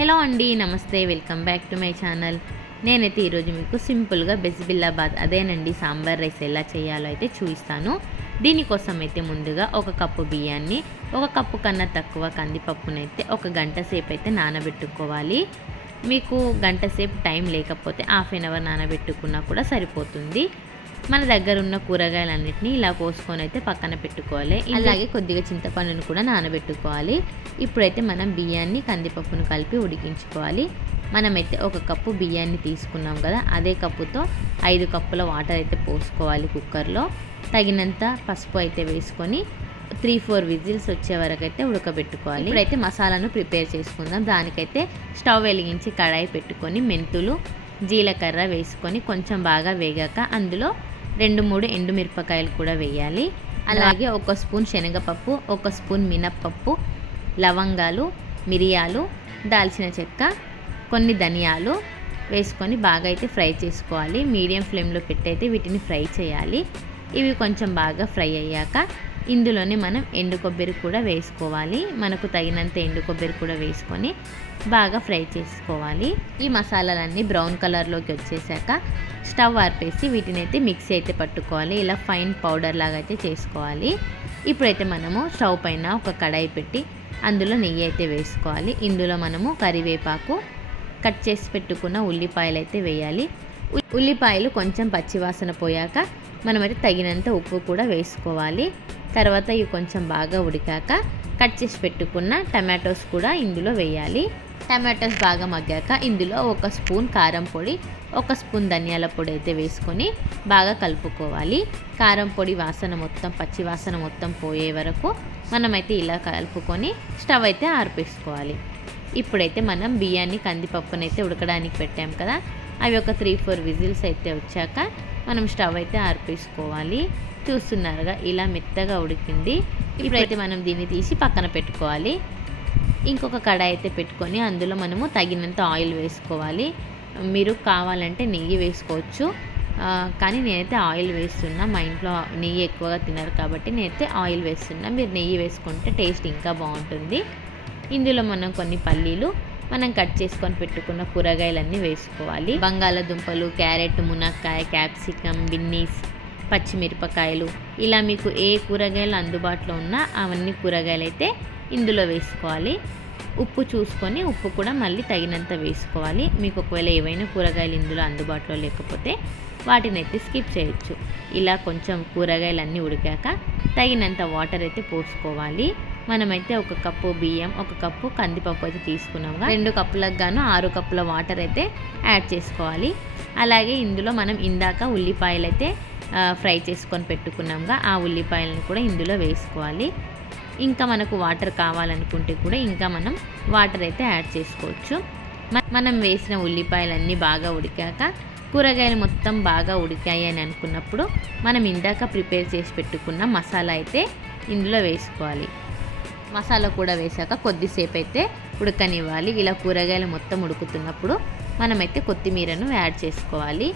Hello అండి నమస్తే welcome back to my channel. నేనైతే ఈరోజు మీకు సింపుల్గా బెజ్బిల్లాబాద్ అదేనండి సాంబార్ రైస్ ఎలా చేయాలో అయితే చూపిస్తాను. దీనికోసం అయితే ముందుగా ఒక కప్పు బియ్యాన్ని ఒక కప్పు కన్నా తక్కువ కందిపప్పునైతే ఒక గంట సేపు అయితే నానబెట్టుకోవాలి. మీకు గంట సేపు టైం లేకపోతే హాఫ్ అన్ అవర్ నానబెట్టుకున్నా కూడా సరిపోతుంది. మన దగ్గర ఉన్న కూరగాయలన్నింటినీ ఇలా కోసుకొని అయితే పక్కన పెట్టుకోవాలి. అలాగే కొద్దిగా చింతపండును కూడా నానబెట్టుకోవాలి. ఇప్పుడైతే మనం బియ్యాన్ని కందిపప్పును కలిపి ఉడికించుకోవాలి. మనమైతే ఒక కప్పు బియ్యాన్ని తీసుకున్నాం కదా అదే కప్పుతో ఐదు కప్పుల వాటర్ అయితే పోసుకోవాలి కుక్కర్లో. తగినంత పసుపు అయితే వేసుకొని త్రీ ఫోర్ విజిల్స్ వచ్చే వరకు అయితే ఉడకబెట్టుకోవాలి. ఇప్పుడైతే మసాలాను ప్రిపేర్ చేసుకుందాం. దానికైతే స్టవ్ వెలిగించి కడాయి పెట్టుకొని మెంతులు జీలకర్ర వేసుకొని కొంచెం బాగా వేగాక అందులో రెండు మూడు ఎండుమిరపకాయలు కూడా వేయాలి. అలాగే ఒక స్పూన్ శనగపప్పు ఒక స్పూన్ మినప్పప్పు లవంగాలు మిరియాలు దాల్చిన చెక్క కొన్ని ధనియాలు వేసుకొని బాగా అయితే ఫ్రై చేసుకోవాలి. మీడియం ఫ్లేమ్లో పెట్టయితే వీటిని ఫ్రై చేయాలి. ఇవి కొంచెం బాగా ఫ్రై అయ్యాక ఇందులోనే మనం ఎండు కొబ్బరి కూడా వేసుకోవాలి. మనకు తగినంత ఎండు కొబ్బరి కూడా వేసుకొని బాగా ఫ్రై చేసుకోవాలి. ఈ మసాలాలన్నీ బ్రౌన్ కలర్లోకి వచ్చేసాక స్టవ్ ఆర్పేసి వీటిని అయితే మిక్సీ అయితే పట్టుకోవాలి. ఇలా ఫైన్ పౌడర్ లాగా అయితే చేసుకోవాలి. ఇప్పుడైతే మనము స్టవ్ పైన ఒక కడాయి పెట్టి అందులో నెయ్యి అయితే వేసుకోవాలి. ఇందులో మనము కరివేపాకు కట్ చేసి పెట్టుకున్న ఉల్లిపాయలు అయితే వేయాలి. ఉల్లిపాయలు కొంచెం పచ్చివాసన పోయాక మనమైతే తగినంత ఉప్పు కూడా వేసుకోవాలి. తర్వాత ఇవి కొంచెం బాగా ఉడికాక కట్ చేసి పెట్టుకున్న టమాటోస్ కూడా ఇందులో వేయాలి. టమాటోస్ బాగా మగ్గాక ఇందులో ఒక స్పూన్ కారం పొడి ఒక స్పూన్ ధనియాల పొడి అయితే వేసుకొని బాగా కలుపుకోవాలి. కారం పొడి వాసన మొత్తం పచ్చి వాసన మొత్తం పోయే వరకు మనమైతే ఇలా కలుపుకొని స్టవ్ అయితే ఆర్పేసుకోవాలి. ఇప్పుడైతే మనం బియ్యాన్ని కందిపప్పునైతే ఉడకడానికి పెట్టాం కదా అవి ఒక త్రీ ఫోర్ విజిల్స్ అయితే వచ్చాక మనం స్టవ్ అయితే ఆర్పేసుకోవాలి. చూస్తున్నారుగా ఇలా మెత్తగా ఉడికింది. ఇప్పుడైతే మనం దీన్ని తీసి పక్కన పెట్టుకోవాలి. ఇంకొక కడాయి అయితే పెట్టుకొని అందులో మనము తగినంత ఆయిల్ వేసుకోవాలి. మీరు కావాలంటే నెయ్యి వేసుకోవచ్చు. కానీ నేనైతే ఆయిల్ వేస్తున్నా మా ఇంట్లో నెయ్యి ఎక్కువగా తినరు కాబట్టి నేనైతే ఆయిల్ వేస్తున్నా. మీరు నెయ్యి వేసుకుంటే టేస్ట్ ఇంకా బాగుంటుంది. ఇందులో మనం కొన్ని పల్లీలు మనం కట్ చేసుకొని పెట్టుకున్న కూరగాయలన్నీ వేసుకోవాలి. బంగాళదుంపలు క్యారెట్ మునక్కాయ క్యాప్సికమ్ బిన్నీస్ పచ్చిమిరపకాయలు. ఇలా మీకు ఏ కూరగాయలు అందుబాటులో ఉన్నా అవన్నీ కూరగాయలు అయితే ఇందులో వేసుకోవాలి. ఉప్పు చూసుకొని ఉప్పు కూడా మళ్ళీ తగినంత వేసుకోవాలి. మీకు ఒకవేళ ఏవైనా కూరగాయలు ఇందులో అందుబాటులో లేకపోతే వాటిని అయితే స్కిప్ చేయొచ్చు. ఇలా కొంచెం కూరగాయలు అన్నీ ఉడికాక తగినంత వాటర్ అయితే పోసుకోవాలి. మనమైతే ఒక కప్పు బియ్యం ఒక కప్పు కందిపప్పు అయితే తీసుకున్నాం రెండు కప్పులకు గాను ఆరు కప్పుల వాటర్ అయితే యాడ్ చేసుకోవాలి. అలాగే ఇందులో మనం ఇందాక ఉల్లిపాయలు అయితే ఫ్రై చేసుకొని పెట్టుకున్నాంగా ఆ ఉల్లిపాయలను కూడా ఇందులో వేసుకోవాలి. ఇంకా మనకు వాటర్ కావాలనుకుంటే కూడా ఇంకా మనం వాటర్ అయితే యాడ్ చేసుకోవచ్చు. మనం వేసిన ఉల్లిపాయలన్నీ బాగా ఉడికాక కూరగాయలు మొత్తం బాగా ఉడికాయి అని అనుకున్నప్పుడు మనం ఇందాక ప్రిపేర్ చేసి పెట్టుకున్న మసాలా అయితే ఇందులో వేసుకోవాలి. మసాలా కూడా వేసాక కొద్దిసేపు అయితే ఉడకనివ్వాలి. ఇలా కూరగాయలు మొత్తం ఉడుకుతున్నప్పుడు మనమైతే కొత్తిమీరను యాడ్ చేసుకోవాలి.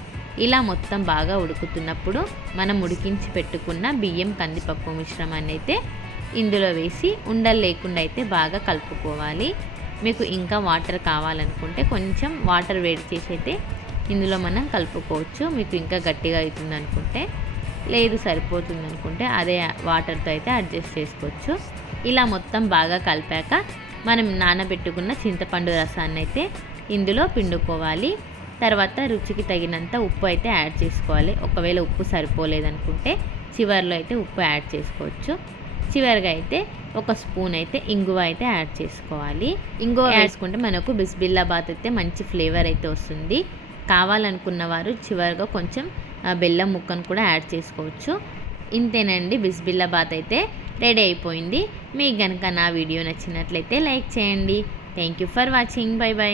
ఇలా మొత్తం బాగా ఉడుకుతున్నప్పుడు మనం ఉడికించి పెట్టుకున్న బియ్యం కందిపప్పు మిశ్రమాన్ని అయితే ఇందులో వేసి ఉండలు లేకుండా అయితే బాగా కలుపుకోవాలి. మీకు ఇంకా వాటర్ కావాలనుకుంటే కొంచెం వాటర్ వేడి చేసి అయితే ఇందులో మనం కలుపుకోవచ్చు. మీకు ఇంకా గట్టిగా అవుతుంది అనుకుంటే లేదు సరిపోతుంది అనుకుంటే అదే వాటర్తో అయితే అడ్జస్ట్ చేసుకోవచ్చు. ఇలా మొత్తం బాగా కలిపాక మనం నానబెట్టుకున్న చింతపండు రసాన్ని అయితే ఇందులో పిండుకోవాలి. తర్వాత రుచికి తగినంత ఉప్పు అయితే యాడ్ చేసుకోవాలి. ఒకవేళ ఉప్పు సరిపోలేదనుకుంటే చివరిలో అయితే ఉప్పు యాడ్ చేసుకోవచ్చు. చివరిగా అయితే ఒక స్పూన్ అయితే ఇంగువ అయితే యాడ్ చేసుకోవాలి. ఇంగువ వేసుకుంటే మనకు బిస్బిల్లాబాత్ అయితే మంచి ఫ్లేవర్ అయితే వస్తుంది. కావాలనుకున్న వారు చివరిగా కొంచెం బెల్లం ముక్కను కూడా యాడ్ చేసుకోవచ్చు. ఇంతేనండి బిస్బిల్లాబాత్ అయితే రెడీ అయిపోయింది. మీకు కనుక నా వీడియో నచ్చినట్లయితే లైక్ చేయండి. Thank you for watching bye bye